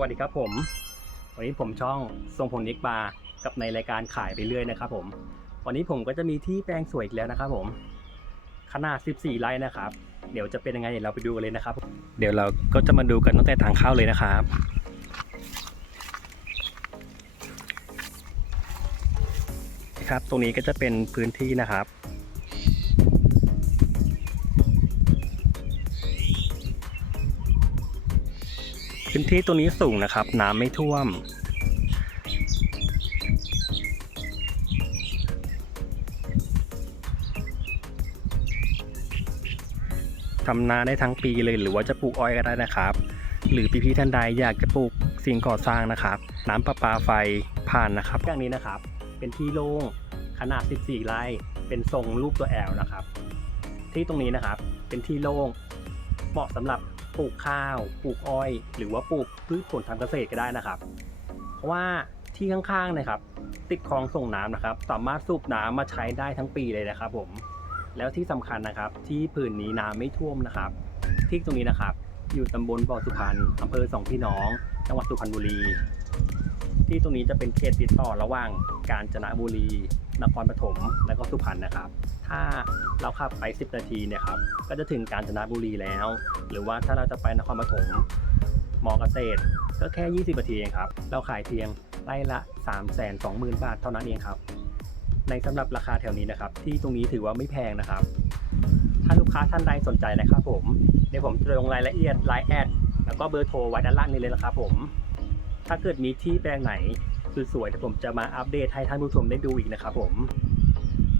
วัสดีครับผม วันนี้ผมช่องทรงพลนิกบาร์กับในรายการขายไปเรื่อยนะครับผม วันนี้ผมก็จะมีที่แปลงสวยอีกแล้วนะครับผม ขนาด 14 ไร่นะครับ เดี๋ยวจะเป็นยังไงเดี๋ยวเราไปดูกันเลยนะครับ เดี๋ยวเราก็จะมาดูกันตั้งแต่ทางเข้าเลยนะครับครับ ตรงนี้ก็จะเป็นพื้นที่นะครับ พื้นที่ตรงนี้สูงนะครับ น้ำไม่ท่วม ทำนาได้ทั้งปีเลยหรือว่าจะปลูกอ้อยก็ได้นะครับ หรือพี่ๆท่านใดอยากจะปลูกสิ่งก่อสร้างนะครับ น้ำประปาไฟผ่านนะครับอย่างนี้นะครับ เป็นที่โล่งขนาด 14 ไร่ เป็นทรงรูปตัวแอลนะครับ ที่ตรงนี้นะครับ เป็นที่โล่ง เหมาะสำหรับ ปลูกข้าว ปลูกอ้อย หรือว่าปลูกพืชผลทางเกษตรก็ได้นะครับ เพราะว่าที่ข้างๆนะครับ ติดคลองส่งน้ำนะครับ สามารถสูบน้ำมาใช้ได้ทั้งปีเลยนะครับ ผม แล้วที่สำคัญนะครับ ที่ผืนนี้น้ำไม่ท่วมนะครับ ที่ตรงนี้นะครับ อยู่ตำบลบ่อสุพรรณอำเภอสองพี่น้อง จังหวัดสุพรรณบุรี ที่ตรงนี้จะเป็นเขตติดต่อระหว่างกาญจนบุรี นครปฐมและก็สุพรรณนะครับ ถ้า เราขับไป 10 นาทีเนี่ยครับก็จะถึงกาญจนบุรีแล้ว หรือว่าถ้าเราจะไปนครปฐมมอเกษตร ก็แค่ 20 นาทีเองครับเราขายเพียงไร่ละ3 2 0 0 0 0 บาทเท่านั้นเองครับ ในสำหรับราคาแถวนี้นะครับ ที่ตรงนี้ถือว่าไม่แพงนะครับ ถ้าลูกค้าท่านใดสนใจนะครับผมเดี๋ยวผมจะลงรายละเอียดไลน์แอดแล้วก็เบอร์โทรไว้ด้านล่างนี้เลยนะครับผม ถ้าเกิดมีที่แปลงไหนสวยๆเดี๋ยวผมจะมาอัปเดตให้ท่านผู้ชมได้ดูอีกนะครับผม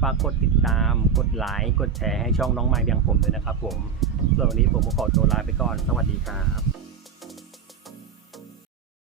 ฝากกดติดตาม กดไลค์ กดแชร์ให้ช่องน้องไม้ยังผมด้วยนะครับผม ส่วนวันนี้ผมก็ขอตัวลาไปก่อน สวัสดีครับ